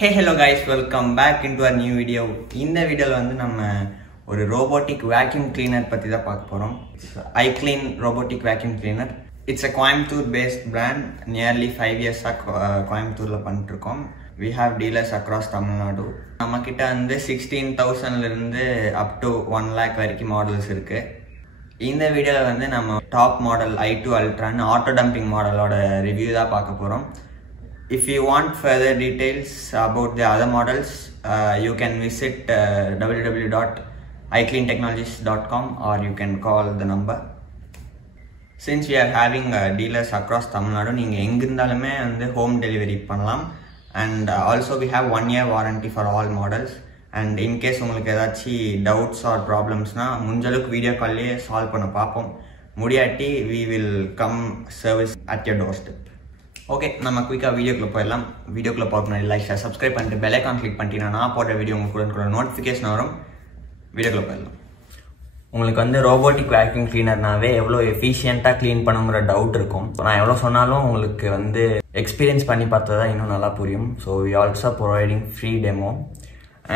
Hey hello guys, welcome back into a new video. இந்த வீடியோல வந்து நம்ம ஒரு robotic vacuum cleaner பத்தி தான் பார்க்க போறோம். iClean robotic vacuum cleaner. It's a Coimbatore based brand. Nearly 5 years கோயம்புத்தூர்ல பண்ணிட்டு இருக்கோம். We have dealers across Tamil Nadu. நம்ம கிட்ட வந்து 16,000 ல இருந்து up to 1 lakh வரைக்கும் மாடல்ஸ் இருக்கு. இந்த வீடியோல வந்து நம்ம top model i2 Ultra auto dumping மாடலோட ரிவ்யூ தான் பார்க்க போறோம். If you want further details about the other models, you can visit www.icleantechnologies.com or you can call the number. Since we are having dealers across Tamil Nadu, you can home delivery pannalam. And also we have 1 year warranty for all models. And in case you have doubts or problems, video call solve panna paapom. Mudiyatti we will come service at your doorstep. Okay நம்ம குயிக்காக வீடியோக்குள்ளே போயிடலாம். வீடியோக்குள்ளே பார்க்கணும் like share subscribe பண்ணிட்டு bell icon click பண்ணிட்டீங்கன்னா நான் போடுற வீடியோ உங்களுக்கு கூட நோட்டிஃபிகேஷன் வரும். வீடியோக்குள்ளே போயிடலாம். உங்களுக்கு வந்து ரோபோட்டிக் வேக்யூம் கிளீனர்னாவே எவ்வளோ எஃபிஷியண்ட்டாக க்ளீன் பண்ணுங்கிற டவுட் இருக்கும். நான் எவ்வளோ சொன்னாலும் உங்களுக்கு வந்து எக்ஸ்பீரியன்ஸ் பண்ணி பார்த்தா தான் இன்னும் நல்லா புரியும். So we also providing free demo.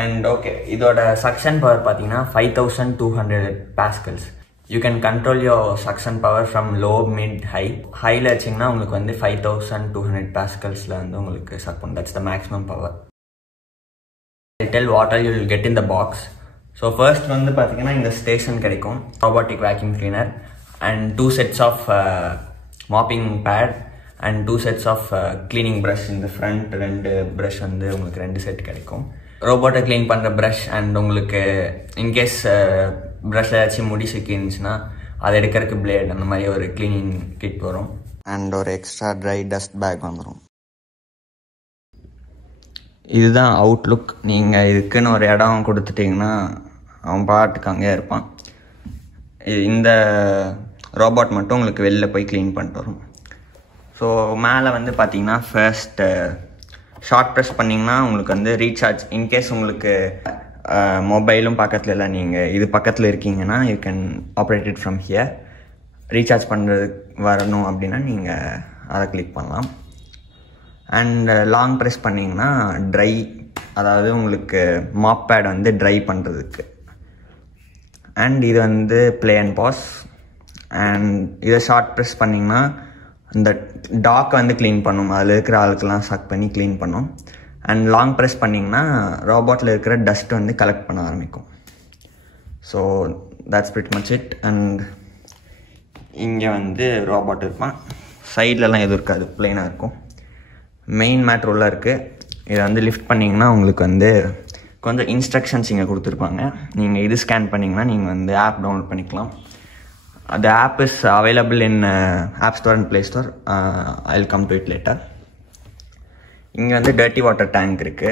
And okay, இதோட சக்ஷன் பவர் பார்த்தீங்கன்னா 5200 pascals. You can control your suction power from low, mid, high. High la vechingna ungalku vande 5200 pascals la vande ungalku suck pannum. That's the maximum power. I'll tell what all you will get in the box. So first vande pathina inda station kedikum robotic vacuum cleaner and 2 sets of mopping pad and 2 sets of cleaning brush in the front. Rendu brush vande ungalku rendu set kedikum. Robot clean பண்ற brush and உங்களுக்கு in case brush ஏதாச்சும் முடி சிக்கிருந்துச்சுன்னா அதை எடுக்கிறதுக்கு plate அந்த மாதிரி ஒரு cleaning kit வரும். அண்ட் ஒரு எக்ஸ்ட்ரா ட்ரை டஸ்ட் பேக் வந்துடும். இதுதான் அவுட்லுக். நீங்கள் இதுக்குன்னு ஒரு இடம் கொடுத்துட்டிங்கன்னா அவன் பாட்டுக்கு அங்கே இருப்பான். இந்த ரோபோட் மட்டும் உங்களுக்கு வெளில போய் க்ளீன் பண்ணிட்டு வரும். ஸோ மேலே வந்து பார்த்தீங்கன்னா ஃபர்ஸ்ட் ஷார்ட் ப்ரெஸ் பண்ணிங்கன்னா உங்களுக்கு வந்து ரீசார்ஜ். இன்கேஸ் உங்களுக்கு மொபைலும் பக்கத்தில் இல்லை, நீங்கள் இது பக்கத்தில் இருக்கீங்கன்னா you can operate it from here. Recharge பண்ணுறதுக்கு வரணும் அப்படின்னா நீங்கள் அதை கிளிக் பண்ணலாம். அண்ட் லாங் ப்ரெஸ் பண்ணிங்கன்னா ட்ரை, அதாவது உங்களுக்கு மாப் பேட் வந்து ட்ரை பண்ணுறதுக்கு. அண்ட் இது வந்து ப்ளே அண்ட் பாஸ். அண்ட் இதை ஷார்ட் ப்ரெஸ் பண்ணிங்கன்னா இந்த டாக்கை வந்து க்ளீன் பண்ணும். அதில் இருக்கிற ஆளுக்கெல்லாம் சக் பண்ணி க்ளீன் பண்ணும். அண்ட் லாங் ப்ரெஸ் பண்ணிங்கன்னா ரோபோட்டில் இருக்கிற டஸ்ட் வந்து கலெக்ட் பண்ண ஆரம்பிக்கும். So that's pretty much it. And இங்கே வந்து ரோபோட் இருப்பான். சைட்லலாம் எதுவும் இருக்காது, ப்ளைனாக இருக்கும். மெயின் மேட்ரு உள்ள இருக்குது. இதை வந்து லிஃப்ட் பண்ணிங்கன்னா உங்களுக்கு வந்து கொஞ்சம் இன்ஸ்ட்ரக்ஷன்ஸ் இங்கே கொடுத்துருப்பாங்க. நீங்கள் இது ஸ்கேன் பண்ணிங்கன்னா நீங்கள் வந்து ஆப் டவுன்லோட் பண்ணிக்கலாம். The app is available in App Store and Play Store. I'll come to it later. இங்கே வந்து dirty water tank இருக்கு.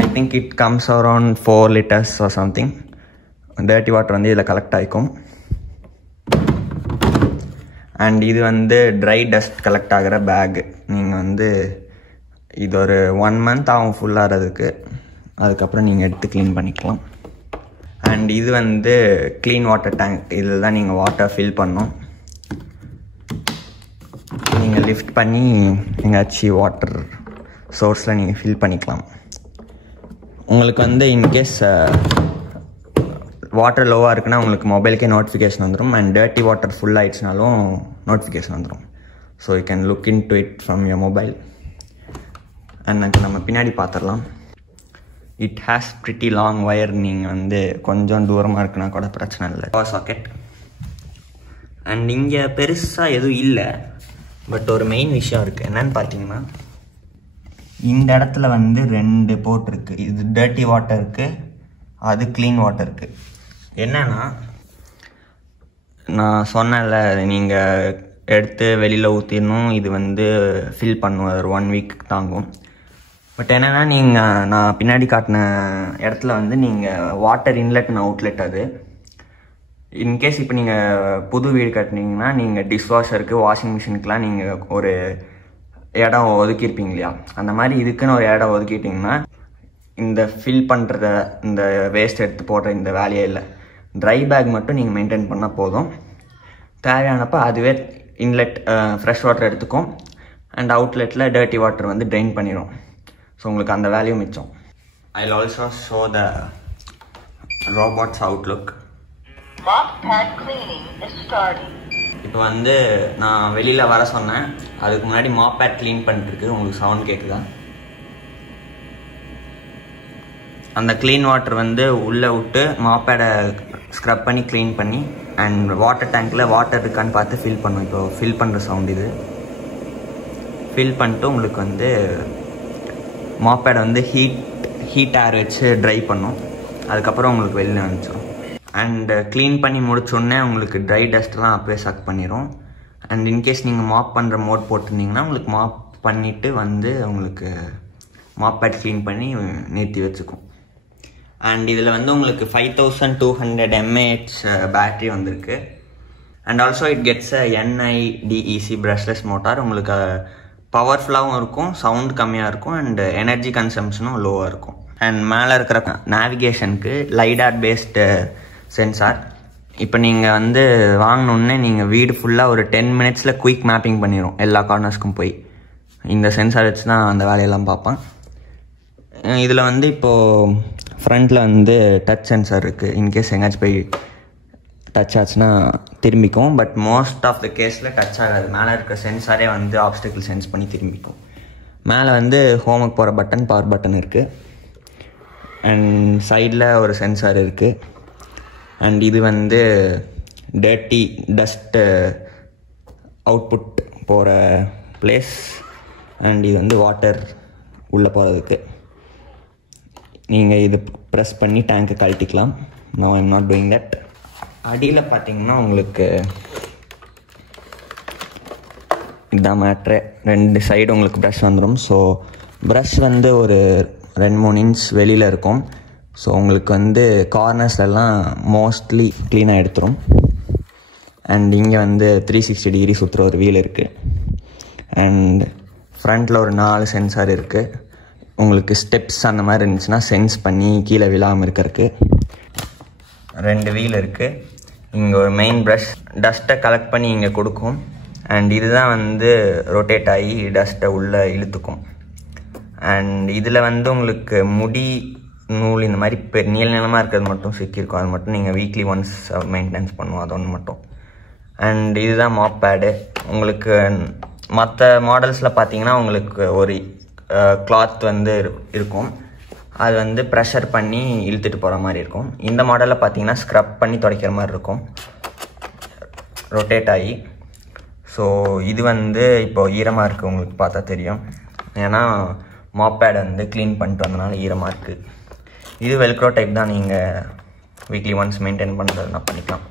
I think it comes around 4 liters or something. dirty water வந்து இதில் collect ஆகிக்கும். And இது வந்து try dust collect ஆகிற back. நீங்கள் வந்து இது ஒரு 1 month ஆகும் ஃபுல்லாகிறதுக்கு. அதுக்கப்புறம் நீங்கள் எடுத்து க்ளீன் பண்ணிக்கலாம். அண்ட் இது வந்து க்ளீன் வாட்டர் டேங்க். இதில் தான் நீங்கள் வாட்டர் ஃபில் பண்ணணும். நீங்கள் லிஃப்ட் பண்ணி எங்கேயாச்சும் வாட்டர் சோர்ஸில் நீங்கள் ஃபில் பண்ணிக்கலாம். உங்களுக்கு வந்து இன்கேஸ் வாட்டர் லோவாக இருக்குன்னா உங்களுக்கு மொபைலுக்கே நோட்டிஃபிகேஷன் வந்துடும். அண்ட் டர்ட்டி வாட்டர் ஃபுல் ஆகிடுச்சுனாலும் நோட்டிஃபிகேஷன் வந்துடும். So you can look into it from your mobile. And நம்ம பின்னாடி பார்த்துடலாம். It has pretty long wire. நீங்கள் வந்து கொஞ்சம் தூரமாக இருக்குன்னா கூட பிரச்சனை இல்லை. Power socket. அண்ட் இங்கே பெருசாக எதுவும் இல்லை, பட் ஒரு மெயின் விஷயம் இருக்குது. என்னன்னு பார்த்தீங்கன்னா இந்த இடத்துல வந்து 2 போர்ட் இருக்குது. இது டர்ட்டி வாட்டர் இருக்குது, அது க்ளீன் வாட்டர் இருக்குது. என்னன்னா நான் சொன்னேன்ல, நீங்கள் எடுத்து வெளியில் ஊற்றிடணும். இது வந்து ஃபில் பண்ணுவோம், ஒரு 1 week தாங்கும். பட் என்னென்னா நான் பின்னாடி காட்டின இடத்துல வந்து நீங்கள் வாட்டர் இன்லெட் அண்ட் அவுட்லெட். அது இன்கேஸ் இப்போ நீங்கள் புது வீடு கட்டினீங்கன்னா நீங்கள் டிஷ்வாஷருக்கு வாஷிங் மிஷினுக்கெலாம் நீங்கள் ஒரு இடம் ஒதுக்கியிருப்பீங்க இல்லையா, அந்த மாதிரி இதுக்குன்னு ஒரு இடம் ஒதுக்கிட்டிங்கன்னா இந்த ஃபில் பண்ணுறத இந்த வேஸ்ட் எடுத்து போடுற இந்த வேலையே இல்லை. ட்ரை பேக் மட்டும் நீங்கள் மெயின்டைன் பண்ணால் போதும். தேவையானப்போ அதுவே இன்லெட் ஃப்ரெஷ் வாட்டர் எடுத்துக்கும். அண்ட் அவுட்லெட்டில் டர்ட்டி வாட்டர் வந்து ட்ரெயின் பண்ணிடும். ஸோ உங்களுக்கு அந்த வேலையும் மிச்சம். I'll also show the robot's outlook. Mop pad cleaning is starting. இப்போ வந்து நான் வெளியில் வர சொன்னேன், அதுக்கு முன்னாடி மாப் பேட் க்ளீன் பண்ணிட்டுருக்கு. உங்களுக்கு சவுண்ட் கேட்குதா? அந்த க்ளீன் வாட்டர் வந்து உள்ளே விட்டு மாப் பேடை ஸ்க்ரப் பண்ணி க்ளீன் பண்ணி அண்ட் வாட்டர் டேங்க்கில் வாட்டர் இருக்கான்னு பார்த்து ஃபில் பண்ணும். இப்போ ஃபில் பண்ணுற சவுண்ட் இது. ஃபில் பண்ணிட்டு உங்களுக்கு வந்து மாப் பேடை வந்து ஹீட் ஏர் வச்சு ட்ரை பண்ணும். அதுக்கப்புறம் உங்களுக்கு வெளியில் அனுப்பிச்சிடும். அண்ட் க்ளீன் பண்ணி முடிச்சோடனே உங்களுக்கு ட்ரை டஸ்ட்லாம் அப்போயே சக் பண்ணிடும். அண்ட் இன்கேஸ் நீங்கள் மாப் பண்ணுற மோட் போட்டிருந்தீங்கன்னா உங்களுக்கு மாப் பண்ணிவிட்டு வந்து உங்களுக்கு மாப் பேட் க்ளீன் பண்ணி நிறுத்தி வச்சுக்கும். அண்ட் இதில் வந்து உங்களுக்கு 5200 mAh பேட்ரி வந்திருக்கு. And also it gets NIDEC brushless motor. உங்களுக்கு பவர்ஃபுல்லாகவும் இருக்கும், சவுண்ட் கம்மியாக இருக்கும், அண்ட் எனர்ஜி கன்சம்ஷனும் லோவாக இருக்கும். அண்ட் மேலே இருக்கிற நேவிகேஷனுக்கு லைடார் பேஸ்டு சென்சார். இப்போ நீங்கள் வந்து வாங்கினோடனே நீங்கள் வீடு ஃபுல்லாக ஒரு 10 minutes குயிக் மேப்பிங் பண்ணிடும் எல்லா கார்னர்ஸ்க்கும் போய். இந்த சென்சார் வச்சு தான் அந்த வேலையெல்லாம் பார்ப்பேன். இதில் வந்து இப்போது ஃப்ரண்ட்டில் வந்து டச் சென்சார் இருக்குது. இன்கேஸ் எங்கேயாச்சும் போய் டச் ஆச்சுன்னா திரும்பிக்கும். பட் மோஸ்ட் ஆஃப் த கேஸில் டச் ஆகாது. மேலே இருக்கிற சென்சாரே வந்து ஆப்ஸ்டிக்கிள் சென்ஸ் பண்ணி திரும்பிக்கும். மேலே வந்து ஹோமுக்கு போகிற பட்டன், பவர் பட்டன் இருக்குது. அண்ட் சைடில் ஒரு சென்சார் இருக்குது. அண்ட் இது வந்து டஸ்ட்டு அவுட்புட் போகிற பிளேஸ். அண்ட் இது வந்து வாட்டர் உள்ளே போகிறதுக்கு. நீங்கள் இது ப்ரெஸ் பண்ணி டேங்கை கழட்டிக்கலாம். No I'm not doing that. அடியில் பார்த்தீங்கன்னா உங்களுக்கு இதுதான் மேட்ரு. 2 சைடு உங்களுக்கு ப்ரஷ் வந்துடும். ஸோ ப்ரஷ் வந்து ஒரு 2-3 inch வெளியில் இருக்கும். ஸோ உங்களுக்கு வந்து கார்னர்ஸ்லாம் மோஸ்ட்லி க்ளீனாக எடுத்துரும். அண்ட் இங்கே வந்து 360 degree சுற்றுற ஒரு வீல் இருக்குது. அண்ட் ஃப்ரண்ட்டில் ஒரு 4 சென்சார் இருக்குது. உங்களுக்கு ஸ்டெப்ஸ் அந்த மாதிரி இருந்துச்சுன்னா சென்ஸ் பண்ணி கீழே விழாமல் இருக்கிறதுக்கு. 2 வீல் இருக்குது. இங்கே ஒரு மெயின் ப்ரஷ் டஸ்ட்டை கலெக்ட் பண்ணி இங்கே கொடுக்கும். அண்ட் இதுதான் வந்து ரொட்டேட் ஆகி டஸ்ட்டை உள்ளே இழுத்துக்கும். அண்ட் இதில் வந்து உங்களுக்கு முடி, நூல் இந்த மாதிரி நீளமாக இருக்கிறது மட்டும் சிக்கியிருக்கும். அது மட்டும் நீங்கள் வீக்லி ஒன்ஸ் மெயின்டெனன்ஸ் பண்ணுவோம், அது ஒன்று மட்டும். அண்ட் இதுதான் மாப் பேடு. உங்களுக்கு மற்ற மாடல்ஸில் பார்த்தீங்கன்னா உங்களுக்கு ஒரு கிளாத் வந்து இருக்கும். அது வந்து ப்ரெஷர் பண்ணி இழுத்துட்டு போகிற மாதிரி இருக்கும். இந்த மாடலில் பார்த்தீங்கன்னா ஸ்க்ரப் பண்ணி துடைக்கிற மாதிரி இருக்கும், ரொட்டேட் ஆகி. ஸோ இது வந்து இப்போது ஈரமாக இருக்குது, உங்களுக்கு பார்த்தா தெரியும். ஏன்னா மாப் பேட் வந்து க்ளீன் பண்ணிட்டு வந்தனால ஈரமாக இருக்குது. இது வெல்க்ரோ டைப் தான். நீங்கள் வீக்லி ஒன்ஸ் மெயின்டைன் பண்ணுறதுனா பண்ணிக்கலாம்.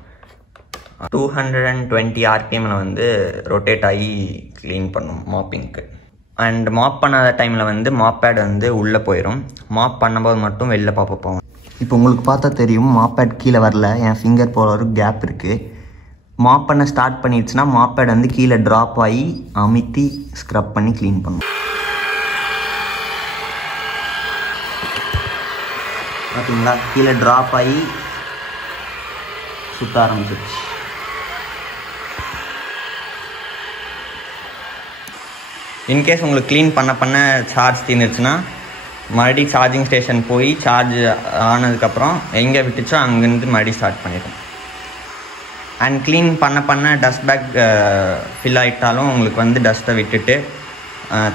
220 RPM வந்து ரொட்டேட் ஆகி க்ளீன் பண்ணும் மாப்பிங்க்கு. அண்ட் மாப் பண்ணாத டைமில் வந்து மாப் பேட் வந்து உள்ளே போயிடும். மாப் பண்ணும்போது மட்டும் வெளில பார்ப்போம். இப்போ உங்களுக்கு பார்த்தா தெரியும் மாப் பேட் கீழே வரல, என் ஃபிங்கர் போகிற ஒரு கேப் இருக்குது. மாப் பண்ண ஸ்டார்ட் பண்ணிடுச்சுன்னா மாப் பேட் வந்து கீழே ட்ராப் ஆகி அமுத்தி ஸ்க்ரப் பண்ணி க்ளீன் பண்ணும். பார்த்தீங்களா, கீழே ட்ராப் ஆகி சுற்ற ஆரம்பிச்சிருச்சு. இன்கேஸ் உங்களுக்கு க்ளீன் பண்ண சார்ஜ் தீர்ந்துச்சுன்னா மறுபடியும் சார்ஜிங் ஸ்டேஷன் போய் சார்ஜ் ஆனதுக்கப்புறம் எங்கே விட்டுச்சோ அங்கேருந்து மறுபடியும் ஸ்டார்ட் பண்ணிடும். அண்ட் க்ளீன் பண்ண டஸ்ட் பேக் ஃபில் ஆகிட்டாலும் உங்களுக்கு வந்து டஸ்ட்டை விட்டுட்டு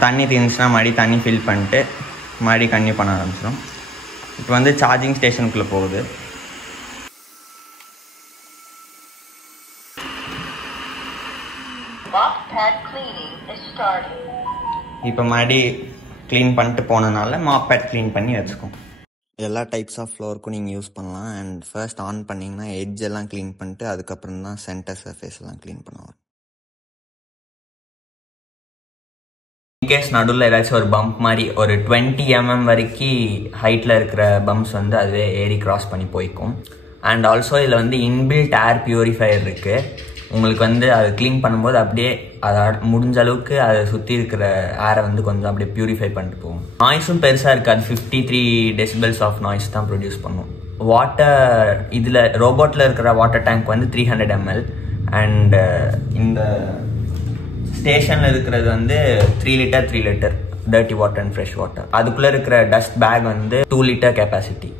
தண்ணி தீர்ந்துச்சுன்னா மறுபடியும் தண்ணி ஃபில் பண்ணிட்டு மறுபடியும் கன்டினியூ பண்ண ஆரம்பிச்சிடும். இப்போ வந்து சார்ஜிங் ஸ்டேஷனுக்குள்ளே போகுது. இப்போ மறுபடி க்ளீன் பண்ணிட்டு போனதுனால மாப் பேட் க்ளீன் பண்ணி வச்சுக்கும். எல்லா டைப்ஸ் ஆஃப் ஃப்ளோருக்கும் நீங்கள் யூஸ் பண்ணலாம். அண்ட் ஃபர்ஸ்ட் ஆன் பண்ணிங்கன்னா எட்ஜ் எல்லாம் க்ளீன் பண்ணிட்டு அதுக்கப்புறம் தான் சென்டர் சர்ஃபேஸ் எல்லாம் க்ளீன் பண்ணுவாங்க. இன்கேஸ் நடுவில் ஏதாச்சும் ஒரு பம்ப் மாதிரி ஒரு 20 mm வரைக்கும் ஹைட்டில் இருக்கிற பம்ப்ஸ் வந்து அதுவே ஏறி கிராஸ் பண்ணி போய்க்கும். அண்ட் ஆல்சோ இதில் வந்து இன்பில்ட் ஏர் பியூரிஃபையர் இருக்குது. உங்களுக்கு வந்து அது க்ளீன் பண்ணும்போது அப்படியே அதை முடிஞ்ச அளவுக்கு அதை சுற்றி இருக்கிற ஏரை வந்து கொஞ்சம் அப்படியே பியூரிஃபை பண்ணிட்டு போகும். நாய்ஸும் பெருசாக இருக்காது. 53 decibels ஆஃப் நாய்ஸ் தான் ப்ரொடியூஸ் பண்ணும். வாட்டர் இதில் ரோபோட்டில் இருக்கிற வாட்டர் டேங்க் வந்து 300 ml. அண்ட் இந்த ஸ்டேஷனில் இருக்கிறது வந்து 3 liter dirty water and fresh water. அதுக்குள்ளே இருக்கிற டஸ்ட் பேக் வந்து 2 லிட்டர் கெப்பாசிட்டி.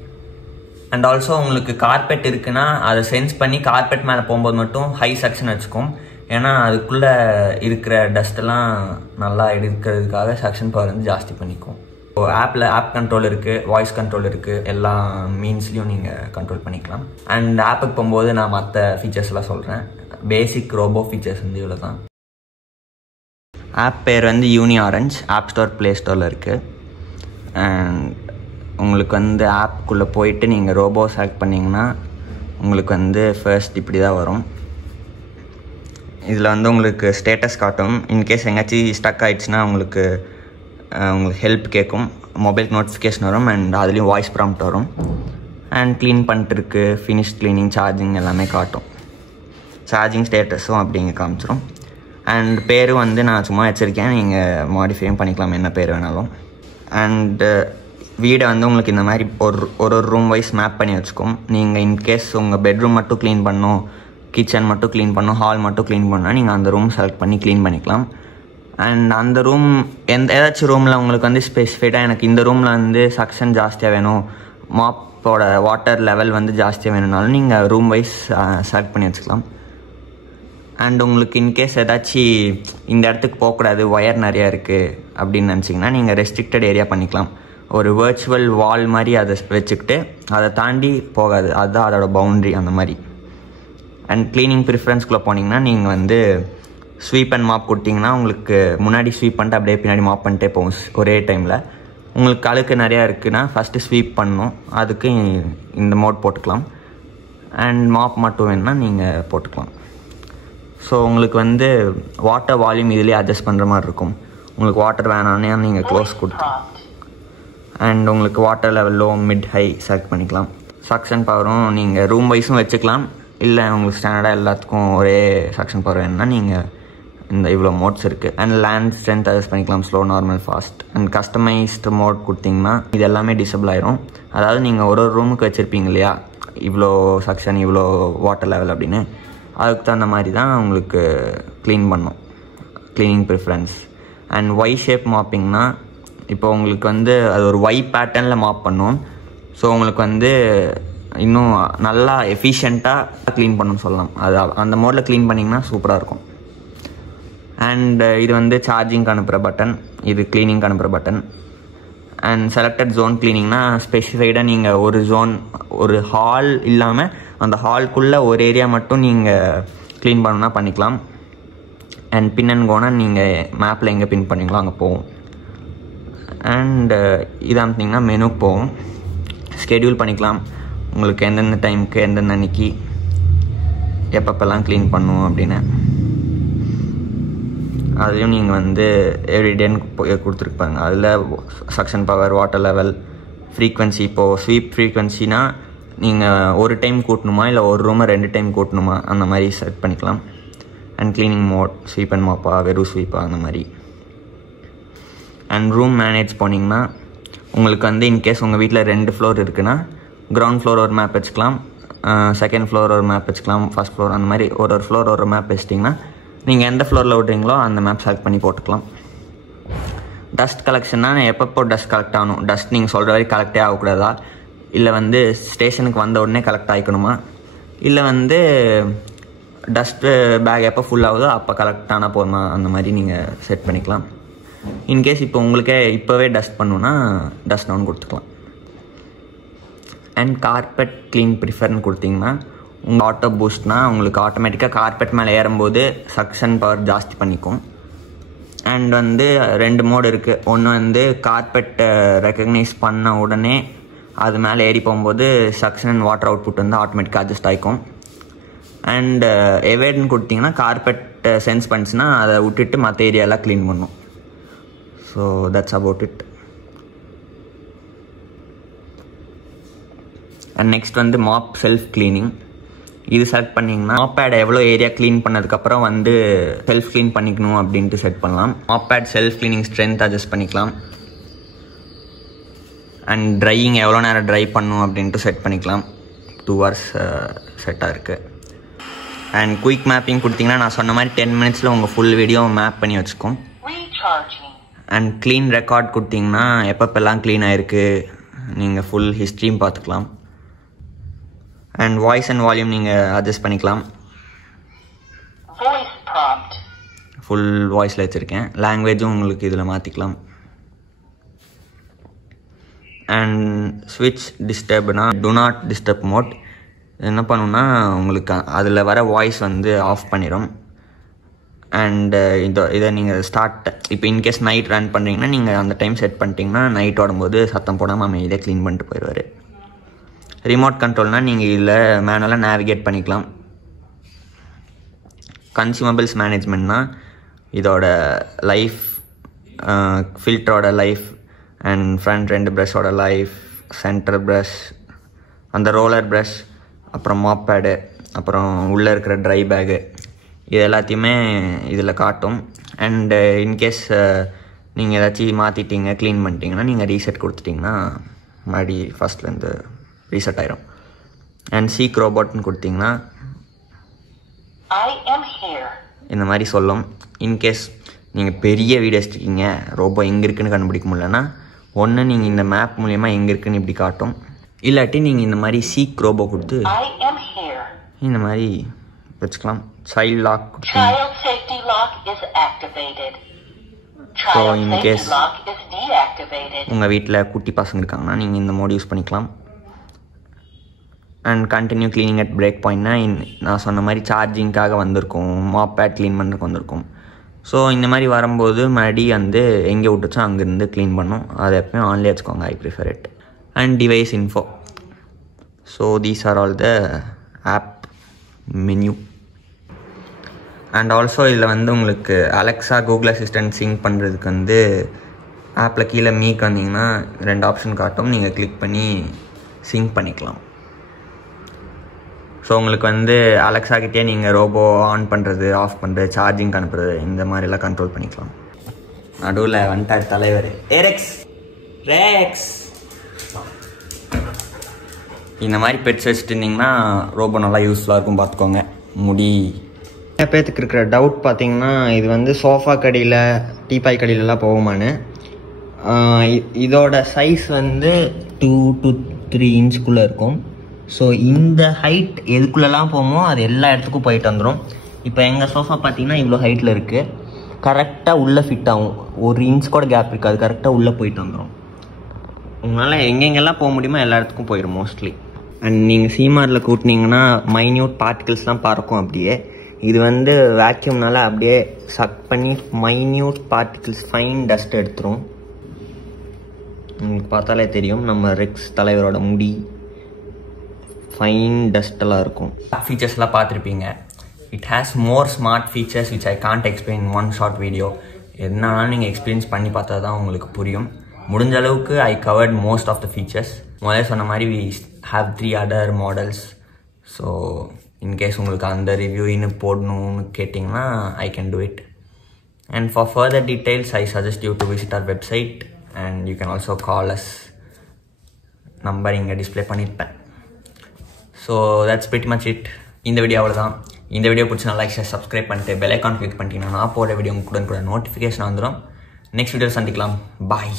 அண்ட் ஆல்சோ உங்களுக்கு கார்பெட் இருக்குன்னா அதை சென்ஸ் பண்ணி கார்பெட் மேலே போகும்போது மட்டும் ஹை சக்ஷன் வச்சுக்கும். ஏன்னா அதுக்குள்ளே இருக்கிற டஸ்ட்டெல்லாம் நல்லா எடுக்கிறதுக்காக சக்ஷன் பவர் வந்து ஜாஸ்தி பண்ணிக்கும். ஸோ ஆப்பில் ஆப் கண்ட்ரோல் இருக்குது, வாய்ஸ் கண்ட்ரோல் இருக்குது, எல்லா மீன்ஸ்லையும் நீங்கள் கண்ட்ரோல் பண்ணிக்கலாம். அண்ட் ஆப்புக்கு போகும்போது நான் மற்ற ஃபீச்சர்ஸ்லாம் சொல்கிறேன். பேசிக் ரோபோ ஃபீச்சர்ஸ் வந்து இவ்வளோ தான். ஆப் பேர் வந்து யூனி ஆரஞ்ச், ஆப் ஸ்டோர் ப்ளே ஸ்டோரில் இருக்குது. அண்ட் உங்களுக்கு வந்து ஆப்புக்குள்ளே போயிட்டு நீங்கள் ரோபோ செலக்ட் பண்ணிங்கன்னா உங்களுக்கு வந்து ஃபர்ஸ்ட் இப்படி தான் வரும். இதில் வந்து உங்களுக்கு ஸ்டேட்டஸ் காட்டும். இன்கேஸ் எங்கேயாச்சும் ஸ்டக் ஆகிடுச்சுன்னா உங்களுக்கு ஹெல்ப் கேட்கும், மொபைல் நோட்டிஃபிகேஷன் வரும். அண்ட் அதுலேயும் வாய்ஸ் ப்ராம்ப்ட் வரும். அண்ட் க்ளீன் பண்ணிட்டுருக்கு, ஃபினிஷ் க்ளீனிங், சார்ஜிங் எல்லாமே காட்டும். சார்ஜிங் ஸ்டேட்டஸும் அப்படிங்க காமிச்சிடும். அண்ட் பேரும் வந்து நான் சும்மா வச்சுருக்கேன், நீங்கள் மாடிஃபையும் பண்ணிக்கலாம் என்ன பேர் வேணாலும். அண்டு வீடை வந்து உங்களுக்கு இந்த மாதிரி ஒரு ரூம் வைஸ் மேப் பண்ணி வச்சுக்கும். நீங்கள் இன்கேஸ் உங்கள் பெட்ரூம் மட்டும் க்ளீன் பண்ணணும், கிச்சன் மட்டும் க்ளீன் பண்ணணும், ஹால் மட்டும் க்ளீன் பண்ணால் நீங்கள் அந்த ரூம் செலக்ட் பண்ணி க்ளீன் பண்ணிக்கலாம். அண்ட் அந்த ரூம் ஏதாச்சும் ரூமில் உங்களுக்கு வந்து ஸ்பெசிஃபைடாக எனக்கு இந்த ரூமில் வந்து சக்ஷன் ஜாஸ்தியாக வேணும், மாப்போட வாட்டர் லெவல் வந்து ஜாஸ்தியாக வேணும்னாலும் நீங்கள் ரூம் வைஸ் செலக்ட் பண்ணி வச்சுக்கலாம். அண்ட் உங்களுக்கு இன்கேஸ் ஏதாச்சும் இந்த இடத்துக்கு போகக்கூடாது, ஒயர் நிறையா இருக்குது அப்படின்னு நினச்சிங்கன்னா நீங்கள் ரெஸ்ட்ரிக்டட் ஏரியா பண்ணிக்கலாம். ஒரு வர்ச்சுவல் வால் மாதிரி அதை வச்சுக்கிட்டு அதை தாண்டி போகாது, அதுதான் அதோட பவுண்ட்ரி அந்த மாதிரி. அண்ட் க்ளீனிங் ப்ரிஃபரன்ஸ்குள்ளே போனீங்கன்னா நீங்கள் வந்து ஸ்வீப் அண்ட் மாப் கொடுத்தீங்கன்னா உங்களுக்கு முன்னாடி ஸ்வீப் பண்ணிட்டு அப்படியே பின்னாடி மாப் பண்ணிட்டே போகும் ஒரே டைமில். உங்களுக்கு அழுக்கு நிறையா இருக்குன்னா ஃபஸ்ட்டு ஸ்வீப் பண்ணணும், அதுக்கு இந்த மோட் போட்டுக்கலாம். அண்ட் மாப் மட்டும் வேணுன்னா நீங்கள் போட்டுக்கலாம். ஸோ உங்களுக்கு வந்து வாட்டர் வால்யூம் இதிலே அட்ஜஸ்ட் பண்ணுற மாதிரி இருக்கும். உங்களுக்கு வாட்டர் வேணானே நீங்கள் க்ளோஸ் கொடுத்து அண்ட் உங்களுக்கு water level low, mid, high select பண்ணிக்கலாம். சக்ஷன் பவரும் நீங்கள் ரூம் வைஸும் வச்சுக்கலாம். இல்லை உங்களுக்கு ஸ்டாண்டர்டாக எல்லாத்துக்கும் ஒரே சக்ஷன் பவர் வேணுன்னா நீங்கள் இந்த இவ்வளோ மோட்ஸ் இருக்குது. அண்ட் லேண்ட் ஸ்ட்ரென்த் அட்ஜஸ்ட் பண்ணிக்கலாம், slow, normal, fast. And customised mode கொடுத்தீங்கன்னா இது எல்லாமே டிசபிள் ஆயிரும். அதாவது நீங்கள் ஒரு ரூமுக்கு வச்சுருப்பீங்க இல்லையா, இவ்வளோ சக்ஷன், இவ்வளோ வாட்டர் லெவல் அப்படின்னு, அதுக்கு தகுந்த மாதிரி தான் உங்களுக்கு க்ளீன் பண்ணும் cleaning preference. And Y shape மாப்பிங்னா இப்போ உங்களுக்கு வந்து அது ஒரு ஒய் பேட்டர்னில் மாப் பண்ணும். ஸோ உங்களுக்கு வந்து இன்னும் நல்லா எஃபிஷியண்ட்டாக க்ளீன் பண்ணணும்னு சொல்லலாம். அது அந்த மோடில் க்ளீன் பண்ணிங்கன்னா சூப்பராக இருக்கும். அண்ட் இது வந்து சார்ஜிங்க்கு அனுப்புகிற பட்டன், இது க்ளீனிங்க்கு அனுப்புகிற பட்டன். அண்ட் செலக்டட் ஜோன் க்ளீனிங்னா ஸ்பெசிஃபைடாக நீங்கள் ஒரு ஜோன், ஒரு ஹால் இல்லாமல் அந்த ஹால்குள்ளே ஒரு ஏரியா மட்டும் நீங்கள் க்ளீன் பண்ணணுன்னா பண்ணிக்கலாம். அண்ட் பின் அண்ட் கோனா நீங்கள் மேப்பில் எங்கே பின் பண்ணிங்களோ அங்கே போகும். அண்ட் இதாக இருந்தீங்கன்னா மெனுக்கு போகும். ஸ்கெடியூல் பண்ணிக்கலாம், உங்களுக்கு எந்தெந்த டைமுக்கு எந்தெந்த அன்னைக்கு எப்பப்பெல்லாம் க்ளீன் பண்ணுவோம் அப்படின்னு. அதுலேயும் நீங்கள் வந்து எவ்ரிடேன்னு கொடுத்துருப்பாங்க. அதில் suction power, water level, frequency. இப்போது ஸ்வீப் ஃப்ரீக்வன்சினா நீங்கள் ஒரு டைம் கூட்டணுமா இல்லை ஒரு ரூமை 2 டைம் கூட்டணுமா அந்த மாதிரி செட் பண்ணிக்கலாம். And cleaning mode, sweep and மாப்பா, வெறும் ஸ்வீப்பா அந்த மாதிரி. அண்ட் ரூம் மேனேஜ் போனீங்கன்னா உங்களுக்கு வந்து இன்கேஸ் உங்கள் வீட்டில் 2 ஃப்ளோர் இருக்குன்னா கிரவுண்ட் ஃப்ளோர் ஒரு மேப் வச்சுக்கலாம், செகண்ட் ஃப்ளோர் ஒரு மேப் வச்சுக்கலாம், ஃபர்ஸ்ட் ஃப்ளோர் அந்த மாதிரி ஒரு ஃப்ளோர் ஒரு மேப் வச்சிட்டிங்கன்னா நீங்கள் எந்த ஃப்ளோரில் விட்றீங்களோ அந்த மேப் செலக்ட் பண்ணி போட்டுக்கலாம். டஸ்ட் கலெக்ஷன்னா எப்பப்போ டஸ்ட் கலெக்ட் ஆகணும், டஸ்ட் நீங்கள் சொல்கிற வரைக்கும் கலெக்டே ஆகக்கூடாதா, இல்லை வந்து ஸ்டேஷனுக்கு வந்த உடனே கலெக்ட் ஆகிக்கணுமா, இல்லை வந்து டஸ்ட்டு பேக் எப்போ ஃபுல் ஆகுதோ அப்போ கலெக்ட் ஆனால் போதுமா, அந்த மாதிரி நீங்கள் செட் பண்ணிக்கலாம். இன்கேஸ் இப்போ உங்களுக்கே இப்போவே டஸ்ட் பண்ணணுன்னா டஸ்ட் டவுன் கொடுத்துக்கலாம். அண்ட் கார்பெட் க்ளீன் ப்ரிஃபர்னு கொடுத்தீங்கன்னா உங்கள் ஆட்டோ பூஸ்ட்னால் உங்களுக்கு ஆட்டோமேட்டிக்காக கார்பெட் மேலே ஏறும்போது சக்ஷன் பவர் ஜாஸ்தி பண்ணிக்கும். அண்ட் வந்து 2 மோடு இருக்குது. ஒன்று வந்து கார்பெட்டை ரெக்கக்னைஸ் பண்ண உடனே அது மேலே ஏறி போகும்போது சக்ஷன் அண்ட் வாட்டர் அவுட்புட் வந்து ஆட்டோமேட்டிக்காக அட்ஜஸ்ட் ஆகிக்கும். அண்ட் எவேட்னு கொடுத்தீங்கன்னா கார்பெட்டை சென்ஸ் பண்ணிச்சுன்னா அதை விட்டுட்டு மற்ற ஏரியாலாம் க்ளீன் பண்ணும். So that's about it. And next வந்து மாப் செல்ஃப் க்ளீனிங். இது செலக்ட் பண்ணிங்கன்னா மாப் பேட் எவ்வளோ ஏரியா க்ளீன் பண்ணதுக்கப்புறம் வந்து செல்ஃப் க்ளீன் பண்ணிக்கணும் அப்படின்ட்டு செட் பண்ணலாம். Mop pad self cleaning strength adjust பண்ணிக்கலாம். அண்ட் ட்ரையிங் எவ்வளோ நேரம் ட்ரை பண்ணணும் அப்படின்ட்டு செட் பண்ணிக்கலாம். 2 hours செட்டாக இருக்குது. அண்ட் குயிக் மேப்பிங் கொடுத்தீங்கன்னா நான் சொன்ன மாதிரி 10 minutes உங்கள் ஃபுல் வீடியோ மேப் பண்ணி வச்சுக்கும். அண்ட் க்ளீன் ரெக்கார்ட் கொடுத்தீங்கன்னா எப்பப்பெல்லாம் க்ளீன் ஆகிருக்கு நீங்கள் ஃபுல் ஹிஸ்ட்ரியும் பார்த்துக்கலாம். அண்ட் வாய்ஸ் அண்ட் வால்யூம் நீங்கள் அட்ஜஸ்ட் பண்ணிக்கலாம். ஃபுல் வாய்ஸில் வச்சுருக்கேன். லாங்குவேஜும் உங்களுக்கு இதில் மாற்றிக்கலாம். அண்ட் ஸ்விட்ச் டிஸ்டர்ப்னா டு நாட் டிஸ்டர்ப் மோட் என்ன பண்ணுன்னா உங்களுக்கு அதில் வர வாய்ஸ் வந்து ஆஃப் பண்ணிடும். அண்டு இதை நீங்கள் இப்போ இன்கேஸ் நைட் ரன் பண்ணுறீங்கன்னா நீங்கள் அந்த டைம் செட் பண்ணிட்டீங்கன்னா நைட் ஓடும்போது சத்தம் போடாமல் அமைதியாக க்ளீன் பண்ணிட்டு போயிடுவார். ரிமோட் கண்ட்ரோல்னால் நீங்கள் இதில் மேனுவலாக நேவிகேட் பண்ணிக்கலாம். கன்சியூமபிள்ஸ் மேனேஜ்மெண்ட்னால் இதோட லைஃப், ஃபில்டரோட லைஃப் அண்ட் ஃப்ரண்ட் 2 ப்ரஷோட லைஃப், சென்டர் ப்ரஷ், அந்த ரோலர் ப்ரஷ், அப்புறம் மாப் பேடு, அப்புறம் உள்ளே இருக்கிற ட்ரை பேகு, இது எல்லாத்தையுமே இதில் காட்டும். அண்டு இன்கேஸ் நீங்கள் ஏதாச்சும் மாற்றிட்டீங்க க்ளீன் பண்ணிட்டீங்கன்னா நீங்கள் ரீசெட் கொடுத்துட்டிங்கன்னா மறுபடி ஃபஸ்ட்லேருந்து ரீசெட் ஆயிரும். அண்ட் சீக் ரோபோட்னு கொடுத்தீங்கன்னா இந்த மாதிரி சொல்லும். இன்கேஸ் நீங்கள் பெரிய வீடியோ எடுத்துருக்கீங்க, ரோபோ எங்கே இருக்குன்னு கண்டுபிடிக்க முடியலன்னா ஒன்று நீங்கள் இந்த மேப் மூலயமா எங்கே இருக்குன்னு இப்படி காட்டும். இல்லாட்டி நீங்கள் இந்த மாதிரி சீக் ரோபோ கொடுத்து இந்த மாதிரி வச்சுக்கலாம். சைல்ட் லாக் ஸோ இன்கேஸ் உங்கள் வீட்டில் குட்டி பசங்க இருக்காங்கன்னா நீங்கள் இந்த மோட் யூஸ் பண்ணிக்கலாம். And continue cleaning at break பாயிண்ட்னா நான் சொன்ன மாதிரி சார்ஜிங்காக வந்திருக்கும், மாப் பேட் க்ளீன் பண்ணுறதுக்கு வந்திருக்கும். ஸோ இந்த மாதிரி வரும்போது மறுபடி வந்து எங்கே விட்டுச்சோ அங்கேருந்து க்ளீன் பண்ணும். அதை எப்போயும் ஆன்லேயே வச்சுக்கோங்க. I prefer it. And device info. So these are all the app menu. And also இதில் வந்து உங்களுக்கு அலெக்ஸா, கூகுள் அசிஸ்டன்ட் சிங்க் பண்ணுறதுக்கு வந்து ஆப்பில் கீழே மீக்கு வந்தீங்கன்னா 2 ஆப்ஷன் காட்டும். நீங்கள் கிளிக் பண்ணி சிங்க் பண்ணிக்கலாம். ஸோ உங்களுக்கு வந்து அலெக்ஸாக்கிட்டே நீங்கள் ரோபோ ஆன் பண்ணுறது, ஆஃப் பண்ணுறது, சார்ஜிங் அனுப்புறது, இந்த மாதிரிலாம் கண்ட்ரோல் பண்ணிக்கலாம். நடுவில் வந்துட்டார் தலைவர் ரேக்ஸ். இந்த மாதிரி பெட்ஸ் வச்சுட்டு இருந்தீங்கன்னா ரோபோ நல்லா யூஸ்ஃபுல்லாக இருக்கும். பார்த்துக்கோங்க. முடி நிறைய பேர்த்துக்கு இருக்கிற டவுட் பார்த்தீங்கன்னா இது வந்து சோஃபா கடியில், டீபாய் கடியிலலாம் போகுமான்னு. இதோட சைஸ் வந்து 2 to 3 இன்ச்சுக்குள்ளே இருக்கும். ஸோ இந்த ஹைட் எதுக்குள்ளெல்லாம் போகுமோ அது எல்லா இடத்துக்கும் போயிட்டு வந்துடும். இப்போ எங்கள் சோஃபா பார்த்தீங்கன்னா இவ்வளோ ஹைட்டில் இருக்குது. கரெக்டாக உள்ளே ஃபிட் ஆகும். 1 இன்ச் கூட கேப் இருக்காது. கரெக்டாக உள்ளே போயிட்டு வந்துடும். உங்களால் எங்கெங்கெல்லாம் போக முடியுமோ எல்லா இடத்துக்கும் போயிடும் மோஸ்ட்லி. அண்ட் நீங்கள் சீமாரில் கூட்டினீங்கன்னா மைன்யூட் பார்ட்டிகல்ஸ்லாம் பறக்கும் அப்படியே. இது வந்து வேக்யூம்னால அப்படியே சக் பண்ணி மைன்யூட் பார்ட்டிகல்ஸ், ஃபைன் டஸ்ட் எடுத்துரும். உங்களுக்கு பார்த்தாலே தெரியும் நம்ம ரெக்ஸ் தலைவரோட முடி ஃபைன் டஸ்டெல்லாம் இருக்கும். ஃபீச்சர்ஸ்லாம் பார்த்துருப்பீங்க. It has more smart features which I can't explain one short video. எதுனாலும் நீங்கள் எக்ஸ்பீரியன்ஸ் பண்ணி பார்த்தா தான் உங்களுக்கு புரியும். முடிஞ்ச அளவுக்கு I covered most of the features. முதல்ல சொன்ன மாதிரி we have 3 other models. So in case உங்களுக்கு அந்த ரிவ்யூ இன்னும் போடணும்னு கேட்டிங்கன்னா I can do it. And for further details I suggest you to visit our website and you can also call us. Number இங்கே display பண்ணியிருப்பேன். So that's pretty much it. இந்த video அவ்வளோதான். இந்த வீடியோ பிடிச்சா like, share, subscribe பண்ணிட்டு bell icon click பண்ணிட்டீங்கன்னா நான் போட வீடியோ கூட நோட்டிஃபிகேஷன் வந்துடும். நெக்ஸ்ட் வீடியோ சந்திக்கலாம். பாய்.